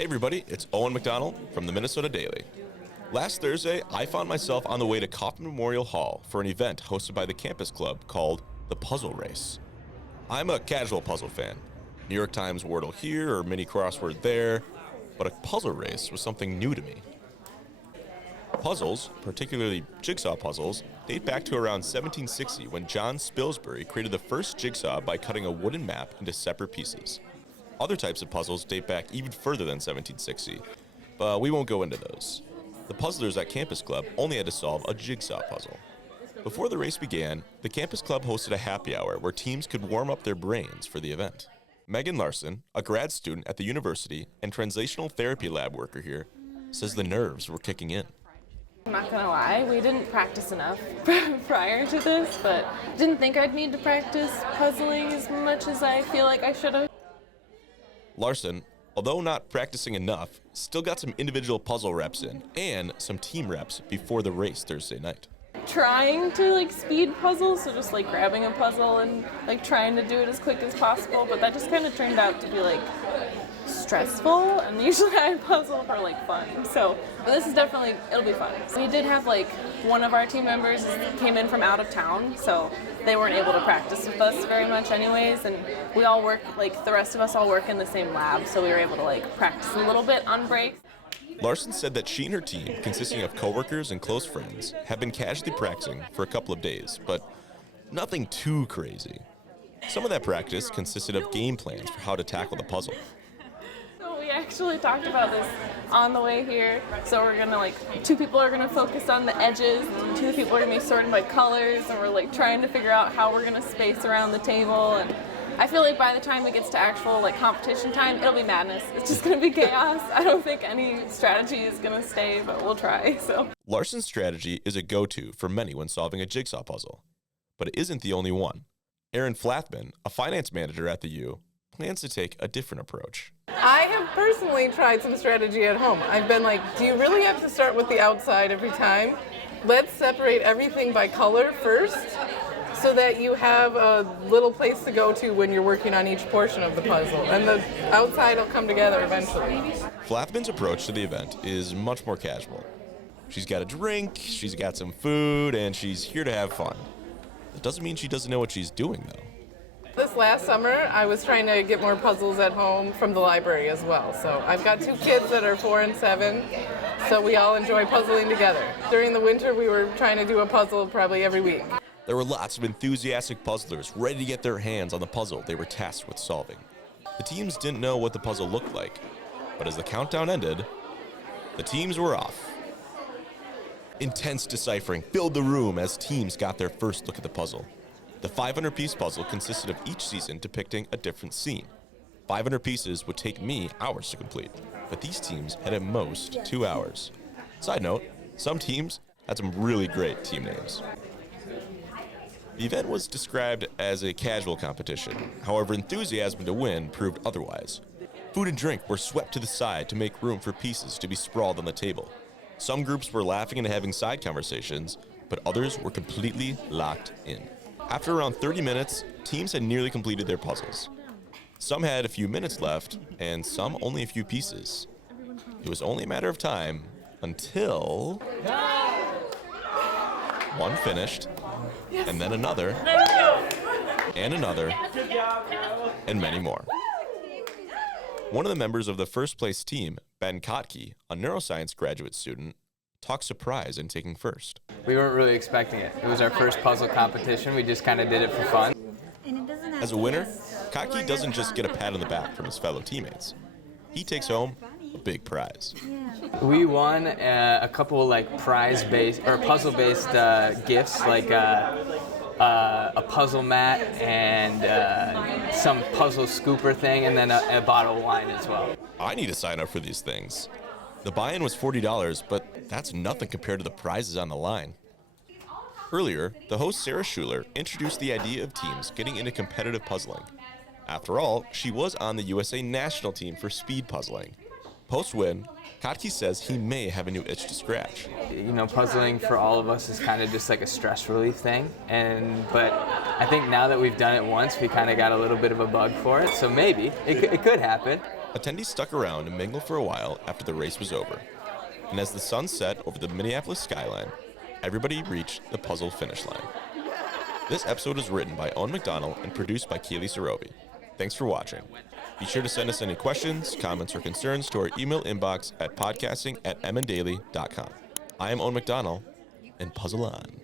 Hey everybody, it's Owen McDonnell from the Minnesota Daily. Last Thursday, I found myself on the way to Coffman Memorial Hall for an event hosted by the campus club called the Puzzle Race. I'm a casual puzzle fan. New York Times Wordle here or mini crossword there, but a puzzle race was something new to me. Puzzles, particularly jigsaw puzzles, date back to around 1760 when John Spilsbury created the first jigsaw by cutting a wooden map into separate pieces. Other types of puzzles date back even further than 1760, but we won't go into those. The puzzlers at Campus Club only had to solve a jigsaw puzzle. Before the race began, the Campus Club hosted a happy hour where teams could warm up their brains for the event. Megan Larson, a grad student at the university and translational therapy lab worker here, says the nerves were kicking in. I'm not gonna lie, we didn't practice enough prior to this, but didn't think I'd need to practice puzzling as much as I feel like I should have. Larson, although not practicing enough, still got some individual puzzle reps in and some team reps before the race Thursday night. Trying to speed puzzles, so just grabbing a puzzle and trying to do it as quick as possible, but that just kind of turned out to be stressful, and usually I puzzle for fun. So but this is definitely, it'll be fun. We did have one of our team members came in from out of town, so they weren't able to practice with us very much anyways, and we all work, the rest of us all work in the same lab, so we were able to practice a little bit on breaks. Larson said that she and her team, consisting of coworkers and close friends, have been casually practicing for a couple of days, but nothing too crazy. Some of that practice consisted of game plans for how to tackle the puzzle. So we actually talked about this on the way here. So we're gonna two people are gonna focus on the edges, and two people are gonna be sorting by colors, and we're trying to figure out how we're gonna space around the table. And I feel by the time it gets to actual competition time, it'll be madness. It's just gonna be chaos. I don't think any strategy is gonna stay, but we'll try. So Larson's strategy is a go-to for many when solving a jigsaw puzzle, but it isn't the only one. Erin Flathman, a finance manager at the U, plans to take a different approach. I have personally tried some strategy at home. I've been do you really have to start with the outside every time? Let's separate everything by color first, so that you have a little place to go to when you're working on each portion of the puzzle, and the outside will come together eventually. Flathman's approach to the event is much more casual. She's got a drink, she's got some food, and she's here to have fun. That doesn't mean she doesn't know what she's doing, though. This last summer, I was trying to get more puzzles at home from the library as well. So I've got two kids that are 4 and 7, so we all enjoy puzzling together. During the winter, we were trying to do a puzzle probably every week. There were lots of enthusiastic puzzlers ready to get their hands on the puzzle they were tasked with solving. The teams didn't know what the puzzle looked like, but as the countdown ended, the teams were off. Intense deciphering filled the room as teams got their first look at the puzzle. The 500-piece puzzle consisted of each season depicting a different scene. 500 pieces would take me hours to complete, but these teams had at most 2 hours. Side note, some teams had some really great team names. The event was described as a casual competition. However, enthusiasm to win proved otherwise. Food and drink were swept to the side to make room for pieces to be sprawled on the table. Some groups were laughing and having side conversations, but others were completely locked in. After around 30 minutes, teams had nearly completed their puzzles. Some had a few minutes left, and some only a few pieces. It was only a matter of time until one finished, and then another, and another, and many more. One of the members of the first place team, Ben Kotke, a neuroscience graduate student, talked surprise in taking first. We weren't really expecting it. It was our first puzzle competition. We just kind of did it for fun. As a winner, Kotke doesn't just get a pat on the back from his fellow teammates. He takes home a big prize. We won a couple prize-based or puzzle-based gifts, a puzzle mat and some puzzle scooper thing, and then a bottle of wine as well. I need to sign up for these things. The buy-in was $40, but that's nothing compared to the prizes on the line. Earlier, the host Sarah Schuler introduced the idea of teams getting into competitive puzzling. After all, she was on the USA national team for speed puzzling. Post-win, Kotke says he may have a new itch to scratch. Puzzling for all of us is kind of just a stress relief thing, but I think now that we've done it once, we kind of got a little bit of a bug for it, so maybe it could happen. Attendees stuck around and mingled for a while after the race was over. And as the sun set over the Minneapolis skyline, everybody reached the puzzle finish line. This episode was written by Owen McDonnell and produced by Kaylie Sirovy. Thanks for watching. Be sure to send us any questions, comments, or concerns to our email inbox at podcasting@mndaily.com. I am Owen McDonnell, and puzzle on.